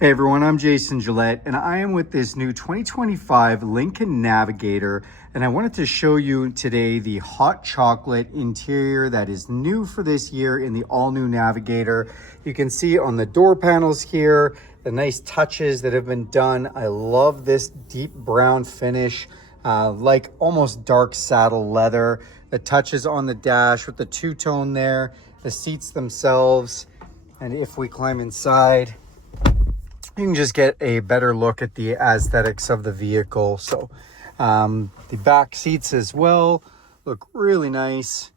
Hey everyone, I'm Jason Gillette and I am with this new 2025 Lincoln Navigator, and I wanted to show you today the hot chocolate interior that is new for this year in the all new Navigator. You can see on the door panels here the nice touches that have been done. I love this deep brown finish, like almost dark saddle leather. The touches on the dash with the two-tone there, the seats themselves, and if we climb inside, you can just get a better look at the aesthetics of the vehicle. So the back seats as well look really nice,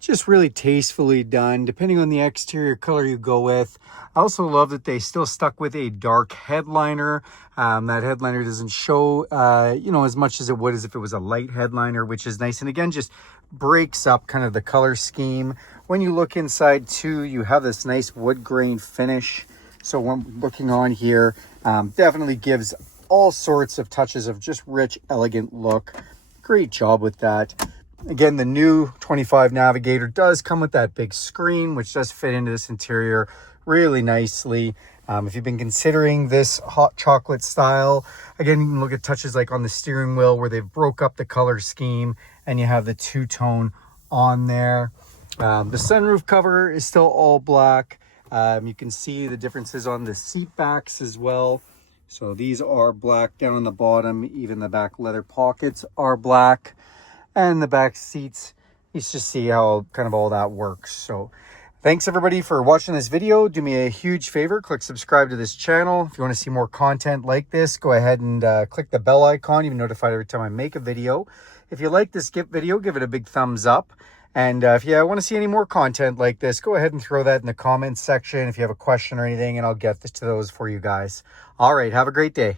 just really tastefully done depending on the exterior color you go with. I also love that they still stuck with a dark headliner. That headliner doesn't show as much as it would as if it was a light headliner, which is nice, and again just breaks up kind of the color scheme. When you look inside too, you have this nice wood grain finish. So when looking on here, definitely gives all sorts of touches of just rich, elegant look. Great job with that. Again, the new 25 Navigator does come with that big screen, which does fit into this interior really nicely. If you've been considering this hot chocolate style, again, you can look at touches like on the steering wheel where they've broke up the color scheme and you have the two-tone on there. The sunroof cover is still all black. You can see the differences on the seat backs as well. So these are black down on the bottom. Even the back leather pockets are black. And the back seats, you just see how kind of all that works. So thanks everybody for watching this video. Do me a huge favor, click subscribe to this channel. If you want to see more content like this, go ahead and click the bell icon. You'll be notified every time I make a video. If you like this video, give it a big thumbs up. And if you want to see any more content like this, go ahead and throw that in the comments section if you have a question or anything, and I'll get to those for you guys. All right, have a great day.